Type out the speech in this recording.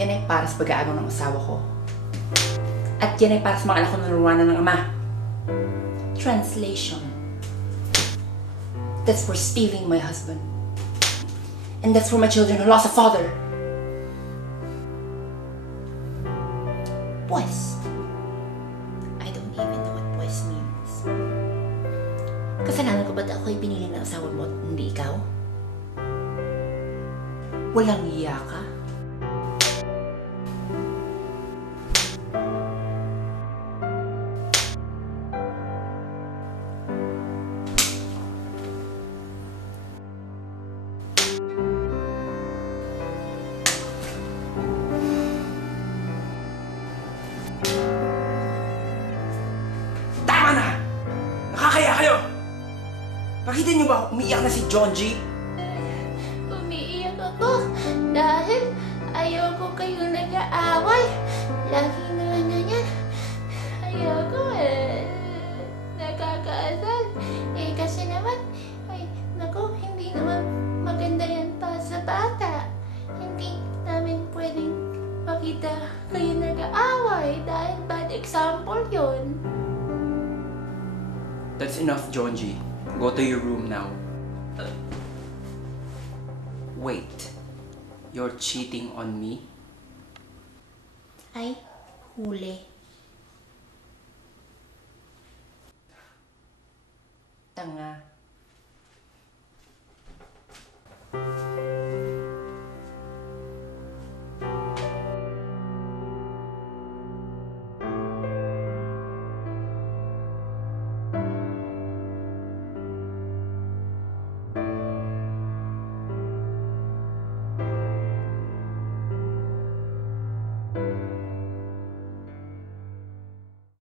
Yan ay para sa pag-aaral ng asawa ko. At yan ay para sa mga anak ko na naruwanan ng ama. Translation. That's for stealing my husband. And that's for my children who lost a father. Pues. I don't even know what pues means. Kasalanan ko ba't ako'y pinili ng asawa mo at hindi ikaw? Walang iya ka? Tama na! Nakakaya kayo! Nakita niyo ba umiiyak na si John G? Umiiyak ako dahil ayoko kayong nag-aaway. Lagi na lang ganyan. Ayoko nakakaasal. Kasi naman, naku, hindi naman maganda yan para sa bata. Hindi namin pwedeng makita kayo nag-aaway dahil bad example yon. That's enough, John G. Go to your room now. Wait. You're cheating on me? Ay, huli. Tanga.